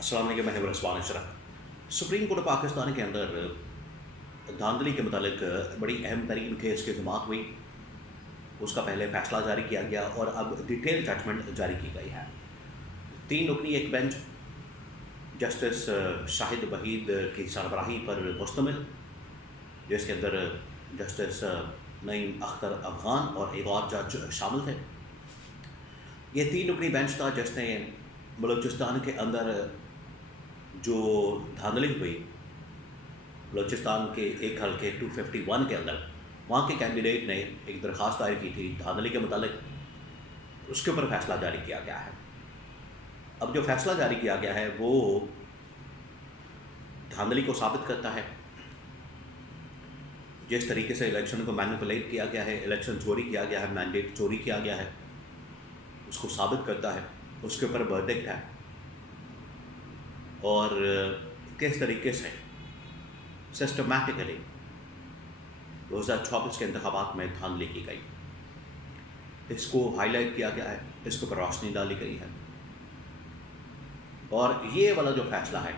السلام علیکم، میں رضوان اشرف۔ سپریم کورٹ پاکستان کے اندر دھاندلی کے متعلق بڑی اہم ترین کیس کی سماعت ہوئی۔ اس کا پہلے فیصلہ جاری کیا گیا اور اب ڈیٹیل ججمنٹ جاری کی گئی ہے۔ 3 رکنی ایک بینچ جسٹس شاہد وحید کی سربراہی پر مشتمل، جس کے اندر جسٹس نعیم اختر افغان اور ایک اور جج شامل تھے۔ یہ 3 رکنی بینچ تھا جس نے بلوچستان کے اندر جو دھاندلی ہوئی، بلوچستان کے ایک حلقے 251 کے اندر، وہاں کے کینڈیڈیٹ نے ایک درخواست دائر کی تھی دھاندلی کے متعلق، اس کے اوپر فیصلہ جاری کیا گیا ہے۔ اب جو فیصلہ جاری کیا گیا ہے وہ دھاندلی کو ثابت کرتا ہے۔ جس طریقے سے الیکشن کو مینیپولیٹ کیا گیا ہے، الیکشن چوری کیا گیا ہے، مینڈیٹ چوری کیا گیا ہے، اس کو ثابت کرتا ہے۔ اس کے اوپر ورڈکٹ ہے، اور کس طریقے سے سسٹمیٹکلی 2024 کے انتخابات میں دھاندلی کی گئی، اس کو ہائی لائٹ کیا گیا ہے، اس کے اوپر روشنی ڈالی گئی ہے۔ اور یہ والا جو فیصلہ ہے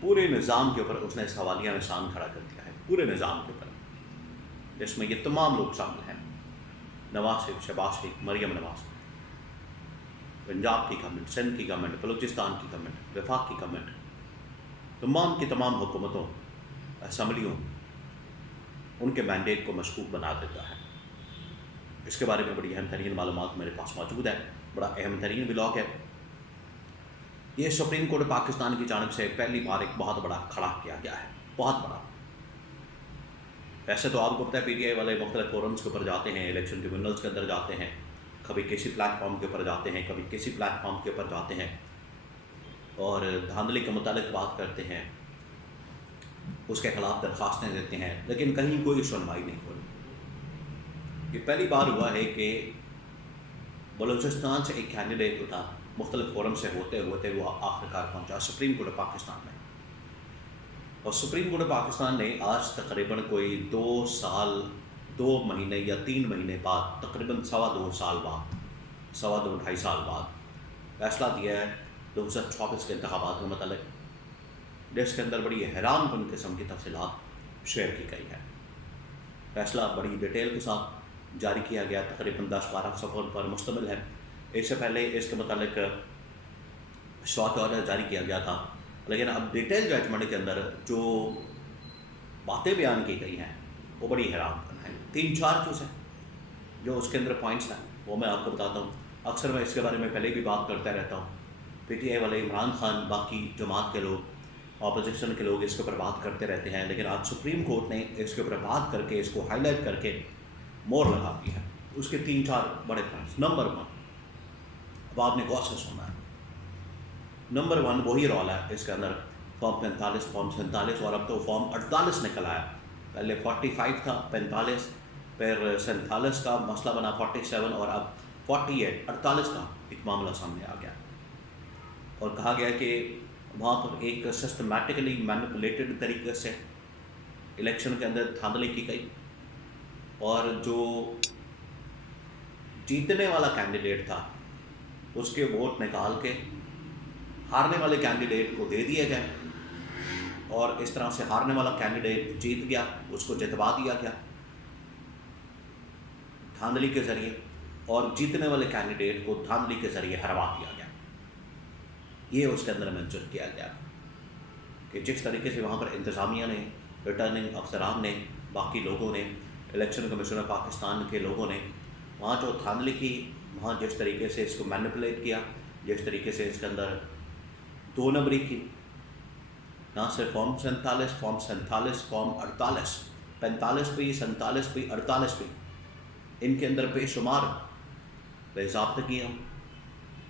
پورے نظام کے اوپر اس نے سوالیہ نشان کھڑا کر دیا ہے، پورے نظام کے اوپر، جس میں یہ تمام لوگ شامل ہیں: نواز شریف، شہباز شریف، مریم نواز، پنجاب کی گورنمنٹ، سندھ کی گورنمنٹ، بلوچستان کی گورنمنٹ، وفاق کی گورنمنٹ، تمام کی تمام حکومتوں، اسمبلیوں، ان کے مینڈیٹ کو مشکوک بنا دیتا ہے۔ اس کے بارے میں بڑی اہم ترین معلومات میرے پاس موجود ہے، بڑا اہم ترین بلاگ ہے۔ یہ سپریم کورٹ پاکستان کی جانب سے پہلی بار ایک بہت بڑا کھڑا کیا گیا ہے، بہت بڑا۔ ایسے تو آپ کو پتہ ہے پی ٹی آئی والے مختلف فورمز کے اوپر جاتے ہیں، الیکشن ٹریبیونلز کے اندر جاتے ہیں، کبھی کسی پلیٹ فارم کے اوپر جاتے ہیں، کبھی کسی پلیٹ فارم کے اوپر جاتے ہیں اور دھاندلی کے متعلق بات کرتے ہیں، اس کے خلاف درخواستیں دیتے ہیں، لیکن کہیں کوئی سنوائی نہیں ہو رہی۔ یہ پہلی بار ہوا ہے کہ بلوچستان سے ایک کینڈیڈیٹ اٹھا، مختلف فورم سے ہوتے ہوتے وہ آخرکار پہنچا سپریم کورٹ پاکستان میں، اور سپریم کورٹ پاکستان نے آج تقریباً کوئی 2 سال 2 مہینے یا 3 مہینے بعد، تقریباً 2.25 سال بعد، 2.5 سال بعد فیصلہ دیا ہے 2024 کے انتخابات کے متعلق، جس کے اندر بڑی حیران کن قسم کی تفصیلات شیئر کی گئی ہے۔ فیصلہ بڑی ڈیٹیل کے ساتھ جاری کیا گیا، تقریباً 10-12 صفحوں پر مشتمل ہے۔ اس سے پہلے اس کے متعلق شارٹ آرڈر جاری کیا گیا تھا، لیکن اب ڈیٹیل ججمنٹ کے اندر جو باتیں بیان کی گئی ہیں وہ بڑی حیران کن ہیں۔ 3-4 چیزیں جو اس کے اندر پوائنٹس ہیں وہ میں آپ کو بتاتا ہوں۔ اکثر میں اس کے بارے میں پہلے بھی بات کرتا رہتا ہوں، پی ٹی آئی والے، عمران خان، باقی جماعت کے لوگ، اپوزیشن کے لوگ اس کے اوپر بات کرتے رہتے ہیں، لیکن آج سپریم کورٹ نے اس کے اوپر بات کر کے، اس کو ہائی لائٹ کر کے مور لگا دی ہے۔ اس کے 3-4 بڑے پوائنٹس۔ نمبر 1، اب آپ نے غور سے سنا ہے، نمبر 1 وہی رولا ہے اس کے اندر، فارم 45، فارم 47، اور اب تو فارم 48 نکل آیا۔ پہلے 45 تھا، 45، پھر 47 کا مسئلہ بنا، 47، اور اب 48 کا ایک معاملہ سامنے آ گیا، اور کہا گیا کہ وہاں پر ایک سسٹمیٹکلی مینیپولیٹڈ طریقے سے الیکشن کے اندر دھاندلی کی گئی، اور جو جیتنے والا کینڈیڈیٹ تھا اس کے ووٹ نکال کے ہارنے والے کینڈیڈیٹ کو دے دیے گئے، اور اس طرح سے ہارنے والا کینڈیڈیٹ جیت گیا، اس کو جتوا دیا گیا دھاندلی کے ذریعے، اور جیتنے والے کینڈیڈیٹ کو دھاندلی کے ذریعے ہروا دیا گیا۔ یہ اس کے اندر مینشن کیا گیا کہ جس طریقے سے وہاں پر انتظامیہ نے، ریٹرننگ افسران نے، باقی لوگوں نے، الیکشن کمیشن آف پاکستان کے لوگوں نے وہاں جو دھاندلی کی، وہاں جس طریقے سے اس کو مینیپولیٹ کیا، جس طریقے سے اس کے اندر 2 نمبری کی، نہ صرف فارم 47، فارم 47، فارم 48، 45 پہ، 47 پہ، 48 پہ، ان کے اندر بے شمار بے ضابطگیاں،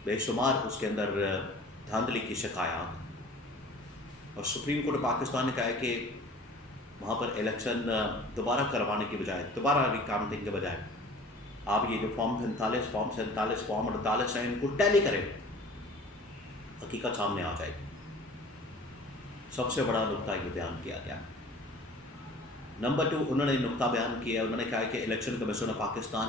بے شمار اس کے اندر دھاندلی کی شکایات، اور سپریم کورٹ پاکستان نے کہا ہے کہ وہاں پر الیکشن دوبارہ کروانے کی بجائے، دوبارہ ریکاؤنٹنگ کے بجائے، آپ یہ جو فارم 45، فارم 47، فارم 48 ہیں، ان کو ٹیلی کریں، حقیقت سامنے آ جائے گی۔ سب سے بڑا نقطہ یہ بیان کیا گیا۔ نمبر 2، انہوں نے نقطہ بیان کیا، انہوں نے کہا کہ الیکشن کمیشن آف پاکستان،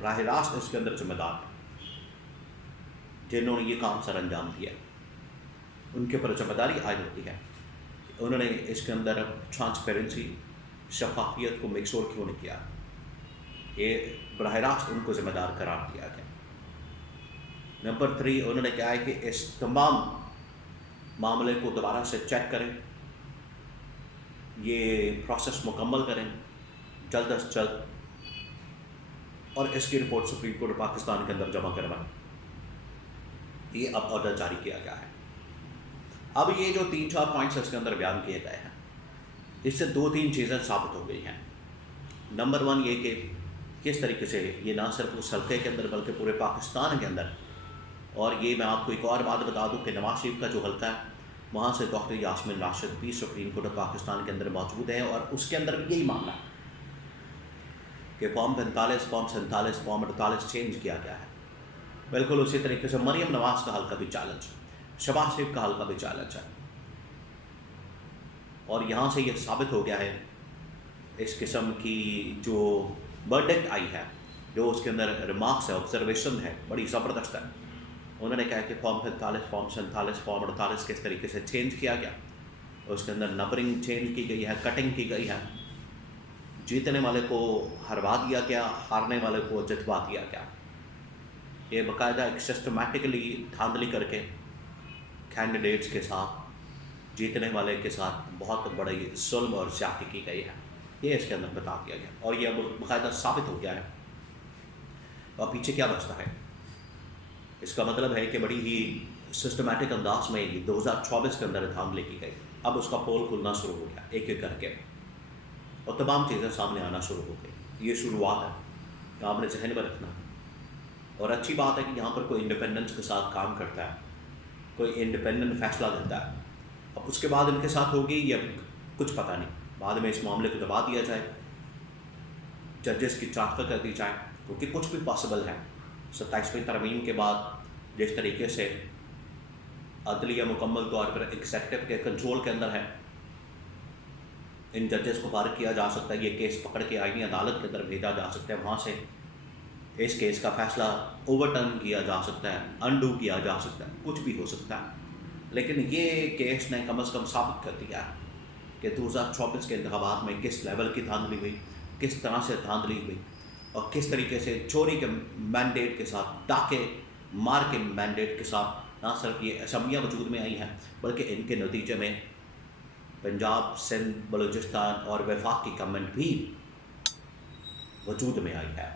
براہ راست اس کے اندر ذمہ دار ہیں جنہوں نے یہ کام سر انجام دیا، ان کے اوپر ذمہ داری عائد ہوتی ہے کہ انہوں نے اس کے اندر ٹرانسپیرنسی، شفافیت کو میک شور کیوں نہیں کیا. یہ براہ راست ان کو ذمہ دار قرار دیا گیا. نمبر 3 انہوں نے کہا ہے کہ اس تمام معاملے کو دوبارہ سے چیک کریں، یہ پروسیس مکمل کریں جلد از جلد، اور اس کی رپورٹ سپریم کورٹ پاکستان کے اندر جمع کروائیں. یہ اب آرڈر جاری کیا گیا ہے. اب یہ جو 3-4 پوائنٹس اس کے اندر بیان کیے گئے ہیں، اس سے 2-3 چیزیں ثابت ہو گئی ہیں. نمبر 1 یہ کہ کس طریقے سے یہ نہ صرف اس حلقے کے اندر بلکہ پورے پاکستان کے اندر، اور یہ میں آپ کو ایک اور بات بتا دوں کہ نواز شریف کا جو حلقہ ہے وہاں سے ڈاکٹر یاسمین راشد بھی سپریم کورٹ پاکستان کے اندر موجود ہے، اور اس کے اندر بھی یہی معاملہ ہے کہ فارم 45، فارم 47، فارم 48 چینج کیا گیا ہے. بالکل اسی طریقے سے مریم نواز کا حلقہ بھی چیلنج ہے، شہباز شریف کا حلقہ بھی چیلنج ہے. اور یہاں سے یہ ثابت ہو گیا ہے اس قسم کی جو ورڈکٹ آئی ہے، جو اس کے اندر ریمارکس ہے، آبزرویشن ہے، بڑی زبردست ہے. انہوں نے کہا کہ فارم 45، فارم 47، فارم 48 کس طریقے سے چینج کیا گیا، اس کے اندر نمبرنگ چینج کی گئی ہے، کٹنگ کی گئی ہے، جیتنے والے کو ہروا دیا گیا، ہارنے والے کو جتوا دیا گیا. یہ باقاعدہ ایک سسٹمیٹکلی دھاندلی کر کے کینڈیڈیٹس کے ساتھ، جیتنے والے کے ساتھ بہت بڑی ظلم اور زیادتی کی گئی ہے، یہ اس کے اندر بتا دیا گیا، اور یہ اب باقاعدہ ثابت ہو گیا ہے. اور پیچھے کیا بچتا ہے؟ اس کا مطلب ہے کہ بڑی ہی سسٹمیٹک انداز میں 2024 کے اندر دھاندلی کی گئی. اب اس کا پول کھلنا شروع ہو گیا ایک ایک کر کے، اور تمام چیزیں سامنے آنا شروع ہو گئی. یہ شروعات ہے، آپ نے ذہن میں رکھنا. اور اچھی بات ہے کہ یہاں پر کوئی انڈیپینڈنس کے ساتھ کام کرتا ہے، کوئی انڈیپینڈنٹ فیصلہ دیتا ہے. اب اس کے بعد ان کے ساتھ ہوگی یا کچھ پتہ نہیں، بعد میں اس معاملے کو دبا دیا جائے، ججز کی ٹرانسفر کر دی جائے، کیونکہ کچھ بھی پاسبل ہے. 27ویں ترمیم کے بعد جس طریقے سے عدلیہ مکمل طور پر ایگزیکٹو کے کنٹرول کے اندر ہے، ان ججز کو فارغ کیا جا سکتا ہے، یہ کیس پکڑ کے آئینی عدالت کے اندر بھیجا جا سکتا ہے، وہاں سے اس کیس کا فیصلہ اوور ٹرن کیا جا سکتا ہے، انڈو کیا جا سکتا ہے، کچھ بھی ہو سکتا ہے. لیکن یہ کیس نے کم از کم ثابت کر دیا ہے کہ 2024 کے انتخابات میں کس لیول کی دھاندلی ہوئی، کس طرح سے دھاندلی ہوئی، اور کس طریقے سے چوری کے مینڈیٹ کے ساتھ، ڈاکے مار کے مینڈیٹ کے ساتھ نہ صرف یہ اسمبلیاں وجود میں آئی ہیں بلکہ ان کے نتیجے میں پنجاب، سندھ، بلوچستان اور وفاق کی گورنمنٹ بھی وجود میں آئی ہے.